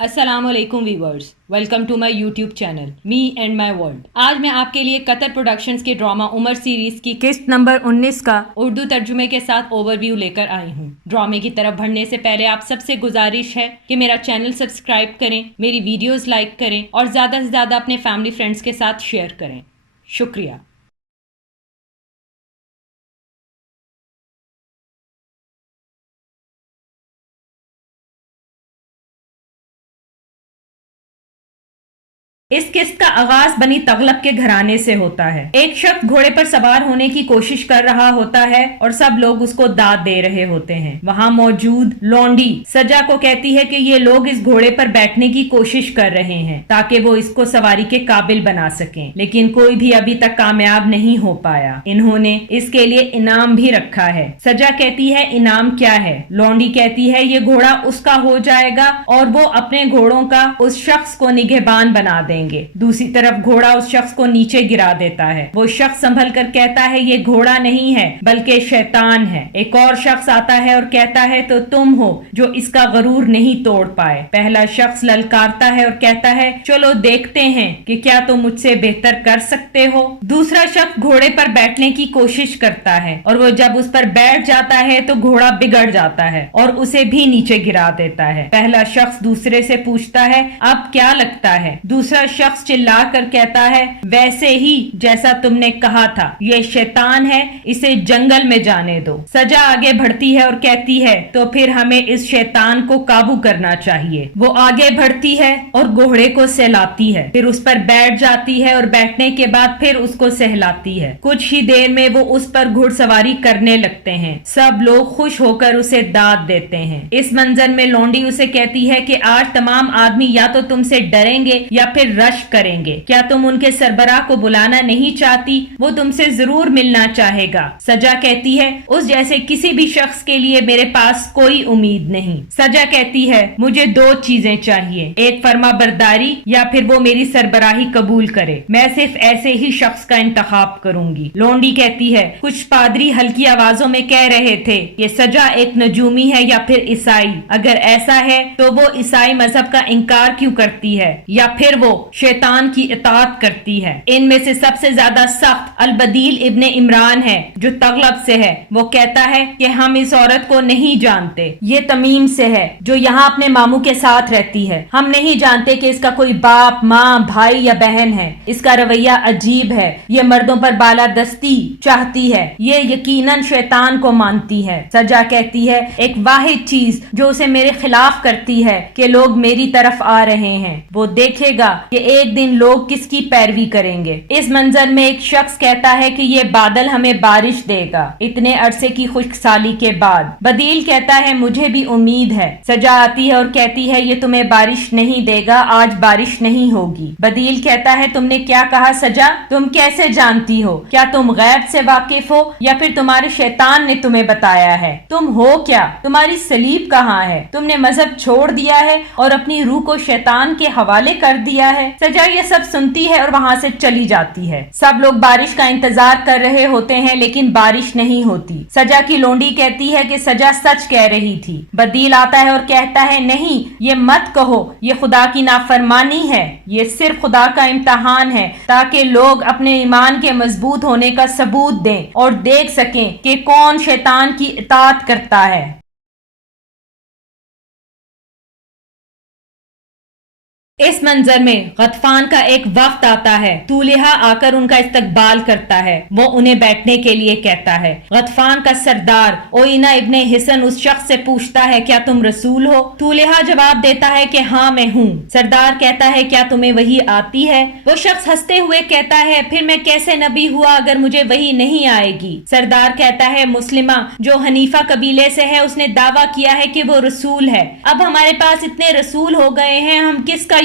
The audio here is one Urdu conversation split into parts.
السلام علیکم viewers, welcome to my YouTube channel me and my world. آج میں آپ کے لیے قطر پروڈکشنز کے ڈرامہ عمر سیریز کی قسط نمبر 19 کا اردو ترجمے کے ساتھ اوور ویو لے کر آئی ہوں۔ ڈرامے کی طرف بڑھنے سے پہلے آپ سب سے گزارش ہے کہ میرا چینل سبسکرائب کریں، میری ویڈیوز لائک کریں اور زیادہ سے زیادہ اپنے فیملی فرینڈز کے ساتھ شیئر کریں۔ شکریہ۔ اس قسط کا آغاز بنی تغلب کے گھرانے سے ہوتا ہے۔ ایک شخص گھوڑے پر سوار ہونے کی کوشش کر رہا ہوتا ہے اور سب لوگ اس کو داد دے رہے ہوتے ہیں۔ وہاں موجود لونڈی سجا کو کہتی ہے کہ یہ لوگ اس گھوڑے پر بیٹھنے کی کوشش کر رہے ہیں تاکہ وہ اس کو سواری کے قابل بنا سکیں، لیکن کوئی بھی ابھی تک کامیاب نہیں ہو پایا۔ انہوں نے اس کے لیے انعام بھی رکھا ہے۔ سجا کہتی ہے انعام کیا ہے؟ لونڈی کہتی ہے یہ گھوڑا اس کا ہو جائے گا اور وہ اپنے گھوڑوں کا اس شخص کو نگہبان بنا دیں گے۔ دوسری طرف گھوڑا اس شخص کو نیچے گرا دیتا ہے۔ وہ شخص سنبھل کر کہتا ہے یہ گھوڑا نہیں ہے بلکہ شیطان ہے۔ ایک اور شخص آتا ہے اور کہتا ہے تو تم ہو جو اس کا غرور نہیں توڑ پائے۔ پہلا شخص للکارتا ہے اور کہتا ہے چلو دیکھتے ہیں کہ کیا تم مجھ سے بہتر کر سکتے ہو۔ دوسرا شخص گھوڑے پر بیٹھنے کی کوشش کرتا ہے اور وہ جب اس پر بیٹھ جاتا ہے تو گھوڑا بگڑ جاتا ہے اور اسے بھی نیچے گرا دیتا ہے۔ پہلا شخص دوسرے سے پوچھتا ہے اب کیا لگتا ہے؟ دوسرا شخص چلا کر کہتا ہے ویسے ہی جیسا تم نے کہا تھا، یہ شیطان ہے، اسے جنگل میں جانے دو۔ سجا آگے بڑھتی ہے اور کہتی ہے تو پھر ہمیں اس شیطان کو قابو کرنا چاہیے۔ وہ آگے بڑھتی ہے اور گھوڑے کو سہلاتی ہے، پھر اس پر بیٹھ جاتی ہے اور بیٹھنے کے بعد پھر اس کو سہلاتی ہے۔ کچھ ہی دیر میں وہ اس پر گھڑ سواری کرنے لگتے ہیں۔ سب لوگ خوش ہو کر اسے داد دیتے ہیں۔ اس منظر میں لونڈی اسے کہتی ہے کہ آج تمام آدمی یا تو تم سے ڈریں گے یا پھر رشک کریں گے۔ کیا تم ان کے سربراہ کو بلانا نہیں چاہتی؟ وہ تم سے ضرور ملنا چاہے گا۔ سجا کہتی ہے اس جیسے کسی بھی شخص کے لیے میرے پاس کوئی امید نہیں۔ سجا کہتی ہے مجھے دو چیزیں چاہیے، ایک فرما برداری یا پھر وہ میری سربراہی قبول کرے۔ میں صرف ایسے ہی شخص کا انتخاب کروں گی۔ لونڈی کہتی ہے کچھ پادری ہلکی آوازوں میں کہہ رہے تھے کہ سجا ایک نجومی ہے یا پھر عیسائی۔ اگر ایسا ہے تو وہ عیسائی مذہب کا انکار کیوں کرتی ہے یا پھر وہ شیطان کی اطاعت کرتی ہے؟ ان میں سے سب سے زیادہ سخت البدیل ابن عمران ہے جو تغلب سے ہے۔ وہ کہتا ہے کہ ہم اس عورت کو نہیں جانتے، یہ تمیم سے ہے جو یہاں اپنے ماموں کے ساتھ رہتی ہے۔ ہم نہیں جانتے کہ اس کا کوئی باپ، ماں، بھائی یا بہن ہے۔ اس کا رویہ عجیب ہے، یہ مردوں پر بالادستی چاہتی ہے، یہ یقیناً شیطان کو مانتی ہے۔ سجا کہتی ہے ایک واحد چیز جو اسے میرے خلاف کرتی ہے کہ لوگ میری طرف آ رہے ہیں، وہ دیکھے گا کہ ایک دن لوگ کس کی پیروی کریں گے۔ اس منظر میں ایک شخص کہتا ہے کہ یہ بادل ہمیں بارش دے گا اتنے عرصے کی خشک سالی کے بعد۔ بدیل کہتا ہے مجھے بھی امید ہے۔ سجا آتی ہے اور کہتی ہے یہ تمہیں بارش نہیں دے گا، آج بارش نہیں ہوگی۔ بدیل کہتا ہے تم نے کیا کہا سجا؟ تم کیسے جانتی ہو؟ کیا تم غیب سے واقف ہو یا پھر تمہارے شیطان نے تمہیں بتایا ہے؟ تم ہو کیا؟ تمہاری صلیب کہاں ہے؟ تم نے مذہب چھوڑ دیا ہے اور اپنی روح کو شیطان کے حوالے کر دیا ہے۔ سجا یہ سب سنتی ہے اور وہاں سے چلی جاتی ہے۔ سب لوگ بارش کا انتظار کر رہے ہوتے ہیں لیکن بارش نہیں ہوتی۔ سجا کی لونڈی کہتی ہے کہ سجا سچ کہہ رہی تھی۔ بدیل آتا ہے اور کہتا ہے نہیں، یہ مت کہو، یہ خدا کی نافرمانی ہے، یہ صرف خدا کا امتحان ہے تاکہ لوگ اپنے ایمان کے مضبوط ہونے کا ثبوت دیں اور دیکھ سکیں کہ کون شیطان کی اطاعت کرتا ہے۔ اس منظر میں غطفان کا ایک وفد آتا ہے۔ طولحہ آ کر ان کا استقبال کرتا ہے۔ وہ انہیں بیٹھنے کے لیے کہتا ہے۔ غطفان کا سردار اوئینہ ابن حصن اس شخص سے پوچھتا ہے کیا تم رسول ہو؟ طولحہ جواب دیتا ہے کہ ہاں میں ہوں۔ سردار کہتا ہے کیا تمہیں وحی آتی ہے؟ وہ شخص ہنستے ہوئے کہتا ہے پھر میں کیسے نبی ہوا اگر مجھے وحی نہیں آئے گی؟ سردار کہتا ہے مسلمہ جو حنیفہ قبیلے سے ہے اس نے دعویٰ کیا ہے کہ وہ رسول ہے۔ اب ہمارے پاس اتنے رسول ہو گئے ہیں، ہم کس کا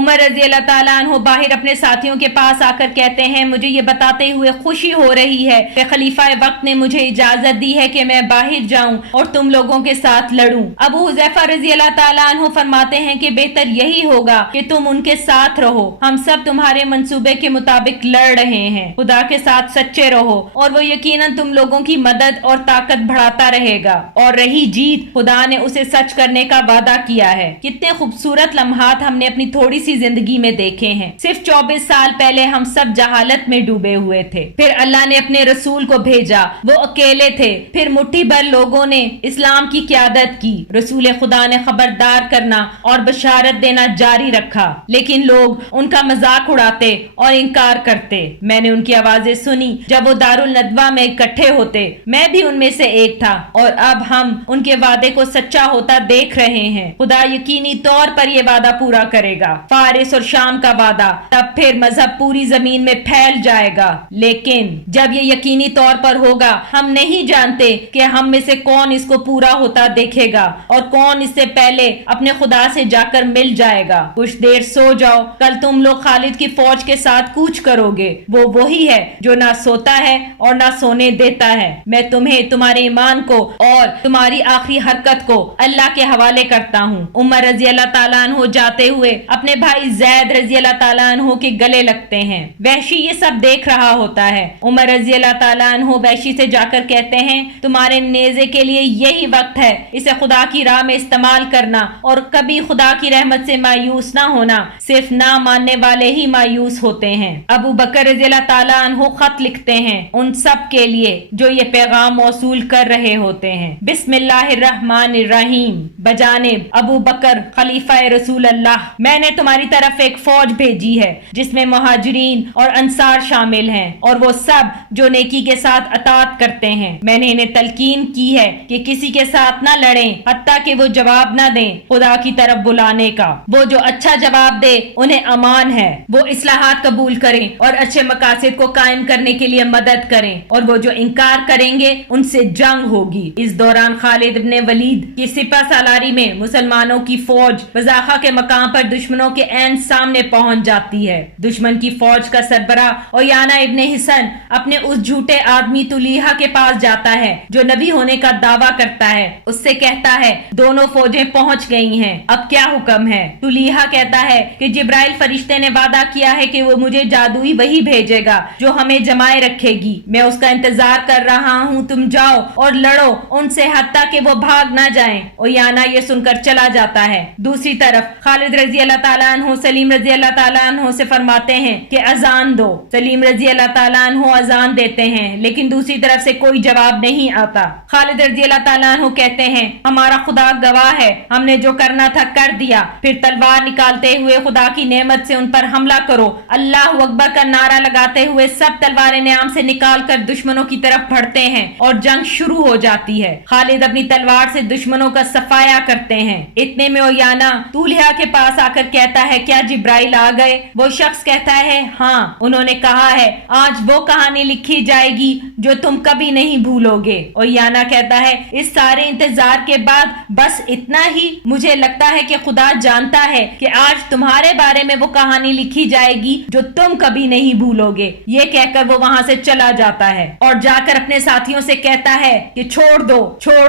عمر رضی اللہ تعالیٰ عنہ باہر اپنے ساتھیوں کے پاس آ کر کہتے ہیں مجھے یہ بتاتے ہوئے خوشی ہو رہی ہے کہ خلیفہ وقت نے مجھے اجازت دی ہے کہ میں باہر جاؤں اور تم لوگوں کے ساتھ لڑوں۔ ابو حذیفہ رضی اللہ تعالیٰ عنہ فرماتے ہیں کہ بہتر یہی ہوگا کہ تم ان کے ساتھ رہو، ہم سب تمہارے منصوبے کے مطابق لڑ رہے ہیں، خدا کے ساتھ سچے رہو اور وہ یقیناً تم لوگوں کی مدد اور طاقت بڑھاتا رہے گا، اور رہی جیت خدا نے اسے سچ کرنے کا وعدہ کیا ہے۔ کتنے خوبصورت لمحات ہم نے اپنی تھوڑی سی زندگی میں دیکھے ہیں۔ صرف 24 سال پہلے ہم سب جہالت میں ڈوبے ہوئے تھے، پھر اللہ نے اپنے رسول کو بھیجا، وہ اکیلے تھے، پھر مٹھی بھر لوگوں نے اسلام کی قیادت کی، رسول خدا نے خبردار کرنا اور بشارت دینا جاری رکھا، لیکن لوگ ان کا مذاق اڑاتے اور انکار کرتے۔ میں نے ان کی آوازیں سنی جب وہ دارالندوہ میں اکٹھے ہوتے، میں بھی ان میں سے ایک تھا، اور اب ہم ان کے وعدے کو سچا ہوتا دیکھ رہے ہیں۔ خدا یقینی طور پر یہ وعدہ پورا کرے گا، فارس اور شام کا وعدہ، تب پھر مذہب پوری زمین میں پھیل جائے گا، لیکن جب یہ یقینی طور پر ہوگا ہم نہیں جانتے کہ ہم میں سے کون اس کو پورا ہوتا دیکھے گا اور کون اس سے پہلے اپنے خدا سے جا کر مل جائے گا۔ کچھ دیر سو جاؤ، کل تم لوگ خالد کی فوج کے ساتھ کوچ کرو گے، وہ وہی ہے جو نہ سوتا ہے اور نہ سونے دیتا ہے۔ میں تمہیں تمہارے ایمان کو اور تمہاری آخری حرکت کو اللہ کے حوالے کرتا ہوں۔ عمر رضی اللہ تعالیٰ عنہ جاتے ہوئے اپنے بھائی زید رضی اللہ تعالیٰ عنہ کے گلے لگتے ہیں۔ وحشی یہ سب دیکھ رہا ہوتا ہے۔ عمر رضی اللہ تعالیٰ عنہ وحشی سے جا کر کہتے ہیں تمہارے نیزے کے لیے یہی وقت ہے، اسے خدا کی راہ میں استعمال کرنا اور کبھی خدا کی رحمت سے مایوس نہ ہونا، صرف نہ ماننے والے ہی مایوس ہوتے ہیں۔ ابو بکر رضی اللہ تعالیٰ عنہ خط لکھتے ہیں ان سب کے لیے جو یہ پیغام موصول کر رہے ہوتے ہیں۔ بسم اللہ الرحمن الرحیم، بجانب ابو بکر خلیفہ رسول اللہ، میں نے تمہاری طرف ایک فوج بھیجی ہے جس میں مہاجرین اور انصار شامل ہیں اور وہ سب جو نیکی کے ساتھ اطاعت کرتے ہیں۔ میں نے انہیں تلقین کی ہے کہ کسی کے ساتھ نہ لڑیں حتیٰ کہ وہ جواب نہ دیں خدا کی طرف بلانے کا، وہ جو اچھا جواب دے انہیں امان ہے، وہ اصلاحات قبول کریں اور اچھے مقاصد کو قائم کرنے کے لیے مدد کریں، اور وہ جو انکار کریں گے ان سے جنگ ہوگی۔ اس دوران خالد ابن ولید کی سپہ سالاری میں مسلمانوں کی فوج بزاخہ کے مقام پر دشمنوں کے عین سامنے پہنچ جاتی ہے۔ دشمن کی فوج کا سربراہ اویانا ابن حصن اپنے اس جھوٹے آدمی طلیحہ کے پاس جاتا ہے جو نبی ہونے کا دعویٰ کرتا ہے، اس سے کہتا ہے دونوں فوجیں پہنچ گئی ہیں، اب کیا حکم ہے؟ طلیحہ کہتا ہے کہ جبرائیل فرشتے نے وعدہ کیا ہے کہ وہ مجھے جادوئی وحی بھیجے گا جو ہمیں جمائے رکھے گی، میں اس کا انتظار کر رہا ہوں، تم جاؤ اور لڑو ان سے حتیٰ کہ وہ بھاگ نہ جائیں۔ اویانا یہ سن کر چلا جاتا ہے۔ دوسری طرف خالد رضی اللہ تعالیٰ عنہ سلیم رضی اللہ تعالیٰ عنہ سے فرماتے ہیں کہ اذان دو۔ سلیم رضی اللہ تعالیٰ عنہ اذان دیتے ہیں لیکن دوسری طرف سے کوئی جواب نہیں آتا۔ خالد رضی اللہ تعالیٰ عنہ کہتے ہیں ہمارا خدا گواہ ہے، ہم نے جو کرنا تھا کر دیا، پھر تلوار نکالتے ہوئے خدا کی نعمت سے ان پر حملہ کرو۔ اللہ اکبر کا نعرہ لگاتے ہوئے سب تلواریں نیام سے نکال کر دشمنوں کی طرف بڑھتے ہیں اور جنگ شروع ہو جاتی ہے۔ خالد اپنی تلوار سے دشمنوں کا صفایا کرتے ہیں۔ اتنے میں اویانا طلیحہ کے پاس آ کر کہتا ہے کیا جبرائیل آ گئے؟ وہ شخص کہتا ہے ہاں، انہوں نے کہا ہے آج وہ کہانی لکھی جائے گی جو تم کبھی نہیں بھولو گے۔ اویانا کہتا ہے اس سارے انتظار کے بعد بس اتنا ہی؟ مجھے لگتا ہے کہ خدا جانتا ہے کہ آج تمہارے بارے میں وہ کہانی لکھی جائے گی جو تم کبھی نہیں بھولو گے۔ یہ کہہ کر وہ وہاں سے چلا جاتا ہے اور جا کر اپنے ساتھیوں سے کہتا ہے کہ چھوڑ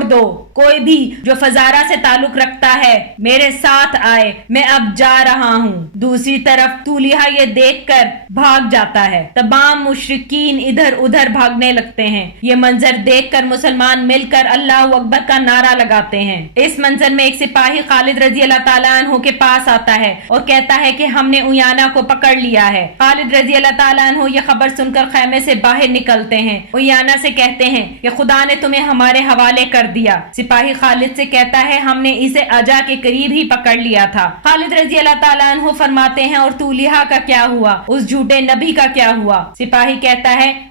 دو، کوئی بھی جو فزارہ سے تعلق رکھتا ہے میرے ساتھ آئے، میں اب جا رہا ہوں۔ دوسری طرف طلیحہ یہ دیکھ کر بھاگ جاتا ہے۔ تمام مشرکین ادھر ادھر بھاگنے لگتے ہیں۔ یہ منظر دیکھ کر مسلمان مل کر اللہ اکبر کا نعرہ لگاتے ہیں۔ اس منظر میں ایک سپاہی خالد رضی اللہ تعالیٰ عنہ کے پاس آتا ہے اور کہتا ہے کہ ہم نے اویانا کو پکڑ لیا ہے۔ خالد رضی اللہ تعالیٰ عنہ یہ خبر سن کر خیمے سے باہر نکلتے ہیں۔ اویانا سے کہتے ہیں کہ خدا نے تمہیں ہمارے حوالے کر دیا۔ سپاہی خالد سے کہتا ہے ہم نے اسے اجا کے قریب ہی پکڑ لیا تھا۔ خالد رضی اللہ تعالیٰ عنہ فرماتے ہیں اور طلیحہ کا کیا ہوا؟ اس جھوٹے نبی کا کیا ہوا؟ سپاہی کہتا ہے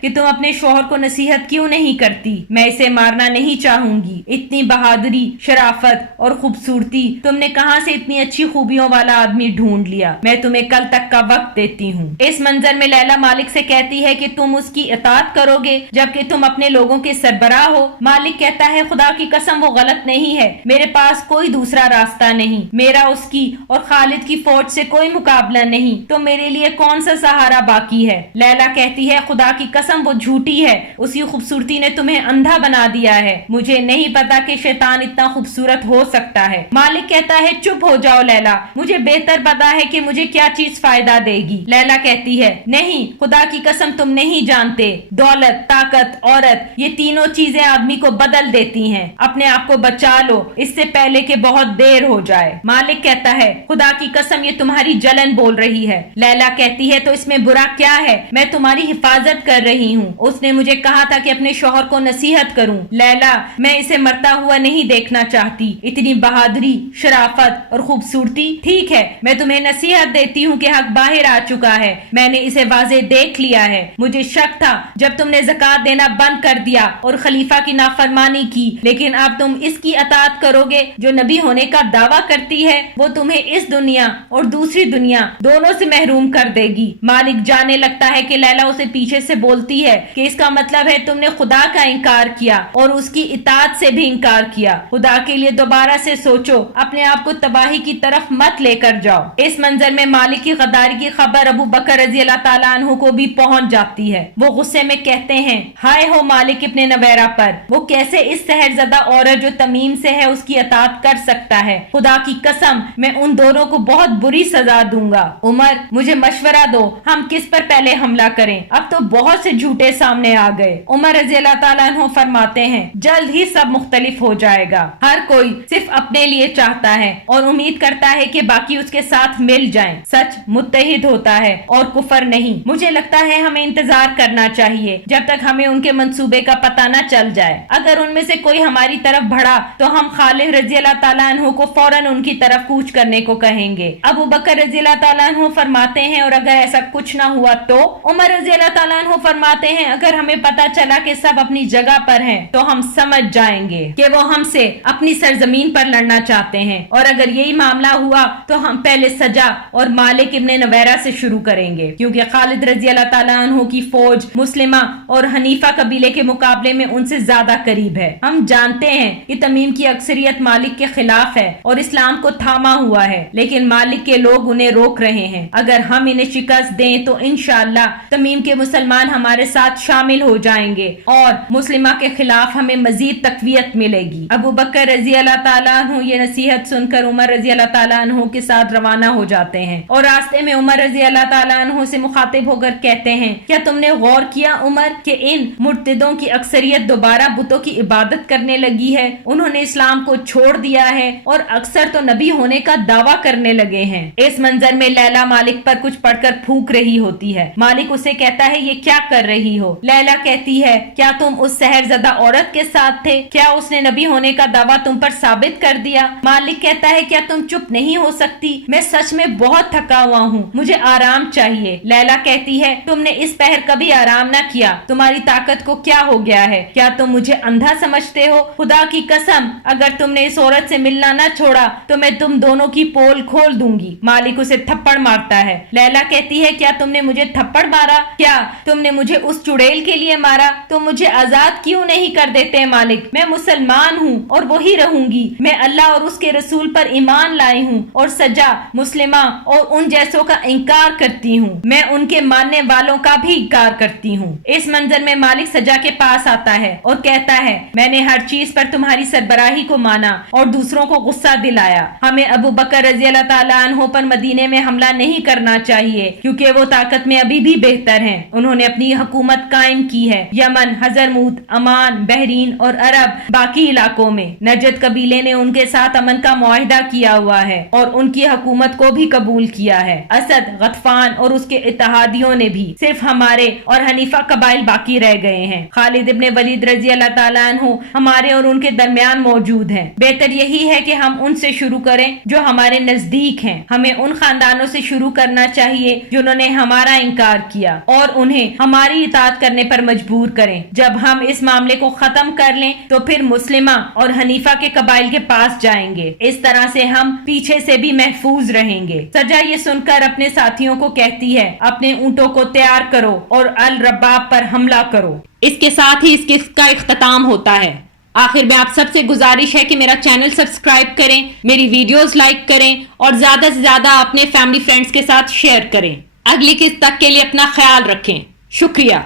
کہ تم اپنے شوہر کو نصیحت کیوں نہیں کرتی؟ میں اسے مارنا نہیں چاہوں گی۔ اتنی بہادری، شرافت اور خوبصورتی، تم نے کہاں سے اتنی اچھی خوبیوں والا آدمی ڈھونڈ لیا؟ میں تمہیں کل تک کا وقت دیتی ہوں۔ اس منظر میں لیلا مالک سے کہتی ہے کہ تم اس کی اطاعت کرو گے جبکہ تم اپنے لوگوں کے سربراہ ہو۔ مالک کہتا ہے خدا کی قسم وہ غلط نہیں ہے، میرے پاس کوئی دوسرا راستہ نہیں، میرا اس کی اور خالد کی فوج سے کوئی مقابلہ نہیں، تو میرے لیے کون سا سہارا باقی ہے؟ لیلا کہتی ہے خدا کی قسم وہ جھوٹی ہے، اس کی خوبصورتی نے تمہیں اندھا بنا دیا ہے، مجھے نہیں پتا کہ شیطان اتنا خوبصورت ہو سکتا ہے۔ مالک کہتا ہے چپ ہو جاؤ لیلا، مجھے بہتر پتا ہے کہ مجھے کیا چیز فائدہ دے گی۔ لیلا کہتی ہے نہیں، خدا کی قسم تم نہیں جانتے، دولت، طاقت، عورت، یہ تینوں چیزیں آدمی کو بدل دیتی ہیں، اپنے آپ کو بچا لو اس سے پہلے کہ بہت دیر ہو جائے۔ مالک کہتا ہے خدا کی قسم یہ تمہاری جلن بول رہی ہے۔ لیلا کہتی ہے تو اس میں برا کیا ہے؟ میں تمہاری حفاظت کر رہی ہوں، اس نے مجھے کہا تھا کہ اپنے شوہر کو نصیحت کروں۔ لیلا میں اسے مرتا ہوا نہیں دیکھنا چاہتی، اتنی بہادری، شرافت اور خوبصورتی، ٹھیک ہے میں تمہیں نصیحت دیتی ہوں کہ حق باہر آ چکا ہے، میں نے اسے واضح دیکھ لیا ہے، مجھے شک تھا جب تم نے زکوٰۃ دینا بند کر دیا اور خلیفہ کی نافرمانی کی، لیکن اب تم اس کی اطاعت کرو گے جو نبی ہونے کا دعویٰ کرتی ہے، وہ تمہیں اس دنیا اور دوسری دنیا دونوں سے محروم کر دے گی۔ مالک جانے لگتا ہے کہ لیلا اسے پیچھے سے بولتی ہے کہ اس کا مطلب ہے تم نے خدا کا انکار کیا اور اس کی اطاعت سے بھی انکار کیا، خدا کے لیے دوبارہ سے سوچو، اپنے آپ کو تباہی کی طرف مت لے کر جاؤ۔ اس منظر میں مالک کی غداری کی خبر ابو بکر رضی اللہ تعالیٰ عنہ کو بھی پہنچ جاتی ہے۔ وہ غصے میں کہتے ہیں ہائے ہو مالک ابن نویرہ پر، وہ کیسے اس سحر زدہ عورت جو تمیم سے ہے اس کی اطاعت کر سکتا ہے؟ خدا کی قسم میں ان دونوں کو بہت بری سزا دوں گا۔ عمر مجھے مشورہ دو، ہم کس پر پہلے حملہ کریں؟ اب تو بہت سے جھوٹے سامنے آ گئے۔ عمر رضی اللہ تعالیٰ عنہ فرماتے ہیں جلد ہی سب مختلف ہو جائے گا، ہر کوئی صرف اپنے لیے چاہتا ہے اور امید کرتا ہے کہ باقی اس کے ساتھ مل جائیں۔ سچ متحد ہوتا ہے اور کفر نہیں۔ مجھے لگتا ہے ہمیں انتظار کرنا چاہیے جب تک ہمیں ان کے منصوبے کا پتہ نہ چل جائے، اگر ان میں سے کوئی ہماری طرف بڑھا تو ہم خالد رضی اللہ تعالیٰ عنہ کو فوراً ان کی طرف کوچ کرنے کو کہیں گے۔ ابو بکر رضی اللہ تعالیٰ عنہ فرماتے ہیں اور اگر ایسا کچھ نہ ہوا تو؟ عمر رضی اللہ تعالیٰ عنہ فرماتے ہیں اگر ہمیں پتہ چلا کہ سب اپنی جگہ پر ہیں تو ہم سمجھ جائیں گے کہ وہ ہم سے اپنی سرزمین پر لڑنا چاہتے ہیں، اور اگر یہی معاملہ ہوا تو ہم پہلے سجا اور مالک ابن نویرہ سے شروع کریں گے، کیونکہ خالد رضی اللہ تعالیٰ عنہ کی فوج مسلمہ اور حنیفہ قبیلے کے مقابلے میں ان سے زیادہ قریب ہے۔ ہم جانتے ہیں کہ تمیم کی اکثریت مالک کے خلاف ہے اور اسلام کو تھاما ہوا ہے، لیکن مالک کے لوگ انہیں روک رہے ہیں، اگر ہم انہیں شکست دیں تو انشاءاللہ تمیم کے مسلمان ہمارے ساتھ شامل ہو جائیں گے اور مسلمہ کے خلاف ہمیں مزید تقویت ملے گی۔ ابو بکر رضی اللہ تعالیٰ عنہ یہ نصیحت سن کر عمر رضی اللہ تعالیٰ عنہ کے ساتھ روانہ ہو جاتے ہیں اور راستے میں عمر رضی اللہ تعالیٰ عنہ سے مخاطب ہو کر کہتے ہیں کیا تم نے غور کیا عمر کہ ان مرتدوں کی اکثریت دوبارہ بتوں کی عبادت کرنے لگی ہے، انہوں نے اسلام کو چھوڑ دیا ہے اور اکثر تو نبی ہونے کا دعویٰ کرنے لگے ہیں۔ اس منظر میں لیلا مالک پر کچھ پڑھ کر پھونک رہی ہوتی ہے۔ مالک اسے کہتا ہے یہ کیا کر رہی ہو؟ لیلا کہتی ہے کیا تم اس سحر زدہ عورت کے ساتھ تھے؟ کیا اس نے نبی ہونے کا دعویٰ تم پر ثابت کر دیا؟ مالک کہتا ہے کیا تم چپ نہیں ہو سکتی؟ میں سچ میں بہت تھکا ہوا ہوں، مجھے آرام چاہیے۔ لیلا کہتی ہے تم نے اس پہر کبھی آرام نہ کیا، تمہاری طاقت کو کیا ہو گیا ہے؟ کیا تم مجھے اندھا سمجھتے ہو؟ خدا کی قسم اگر تم نے اس عورت سے ملنا نہ چھوڑا تو میں تم دونوں کی پول کھول دوں گی۔ مالک اسے تھپڑ مارتا ہے۔ لیلا کہتی ہے کیا تم نے مجھے تھپڑ مارا؟ کیا تم نے مجھے اس چڑیل کے لیے مارا؟ تم مجھے آزاد کیوں نہیں کر دیتے مالک؟ میں مسلمان ہوں اور وہی رہوں گی، میں اللہ اور اس کے رسول پر ایمان لائی ہوں اور سجا، مسلمہ اور ان جیسوں کا انکار کرتی ہوں، میں ان کے ماننے والوں کا بھی انکار کرتی ہوں۔ اس منظر میں مالک سجا کے پاس آتا ہے اور کہتا ہے میں نے ہر چیز پر تمہاری سربراہی کو مانا اور دوسروں کو غصہ دلایا، ہمیں ابو بکر رضی اللہ تعالیٰ عنہ پر مدینے میں حملہ نہیں کرنا چاہیے کیونکہ وہ طاقت میں ابھی بھی بہتر ہیں، انہوں نے اپنی حکومت قائم کی ہے یمن، حضرموت، عمان، بحرین اور عرب باقی علاقوں میں، نجد قبیلے نے ان کے ساتھ امن کا معاہدہ کیا ہوا ہے اور ان کی حکومت کو بھی قبول کیا ہے، اسد، غطفان اور اس کے اتحادیوں نے بھی، صرف ہمارے اور حنیفہ قبائل باقی رہ گئے ہیں۔ خالد ابن ولید رضی اللہ تعالیٰ عنہ ہمارے اور ان کے درمیان موجود ہیں، بہتر یہی ہے کہ ہم ان سے شروع کریں جو ہمارے نزدیک ہیں، ہمیں ان خاندانوں والوں سے شروع کرنا چاہیے جنہوں نے ہمارا انکار کیا اور انہیں ہماری اطاعت کرنے پر مجبور کریں. جب ہم اس معاملے کو ختم کر لیں تو پھر مسلمہ اور حنیفہ کے قبائل کے پاس جائیں گے. اس طرح سے ہم پیچھے سے بھی محفوظ رہیں گے. سجا یہ سن کر اپنے ساتھیوں کو کہتی ہے اپنے اونٹوں کو تیار کرو اور الرباب پر حملہ کرو. اس کے ساتھ ہی اس قسط کا اختتام ہوتا ہے. آخر میں آپ سب سے گزارش ہے کہ میرا چینل سبسکرائب کریں، میری ویڈیوز لائک کریں اور زیادہ سے زیادہ اپنے فیملی فرینڈز کے ساتھ شیئر کریں. اگلی قسط تک کے لیے اپنا خیال رکھیں. شکریہ.